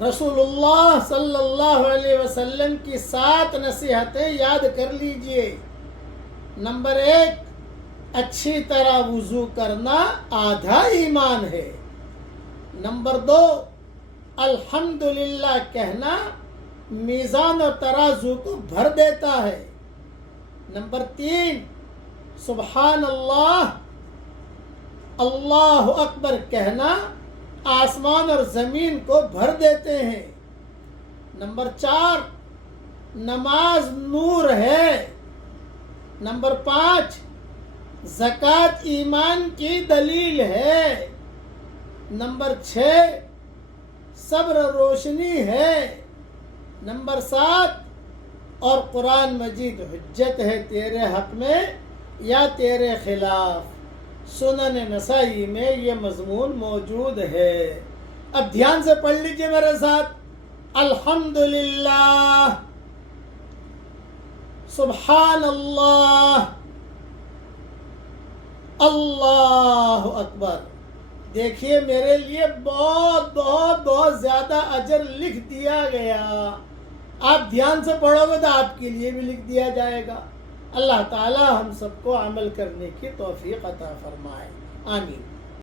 رسول اللہ صلی اللہ علیہ وسلم کی 7 نصیحتیں یاد کر لیجئے۔ نمبر 1، اچھی طرح وضو کرنا آدھا ایمان ہے۔ نمبر 2، الحمدللہ کہنا میزان اور ترازو کو بھر دیتا ہے۔ نمبر 3، سبحان اللہ، اللہ اکبر کہنا آسمان اور زمین کو بھر دیتے ہیں۔ نمبر 4، نماز نور ہے۔ نمبر 5، زکوٰۃ ایمان کی دلیل ہے۔ نمبر 6، صبر روشنی ہے۔ نمبر 7، اور قرآن مجید حجت ہے تیرے حق میں یا تیرے خلاف۔ سنن نسائی میں یہ مضمون موجود ہے۔ اب دھیان سے پڑھ لیجئے میرے ساتھ۔ الحمدللہ، سبحان اللہ، اللہ اکبر۔ دیکھیے میرے لیے بہت بہت بہت زیادہ اجر لکھ دیا گیا۔ آپ دھیان سے پڑھو گے تو آپ کے لیے بھی لکھ دیا جائے گا۔ اللہ تعالی ہم سب کو عمل کرنے کی توفیق عطا فرمائے، آمین۔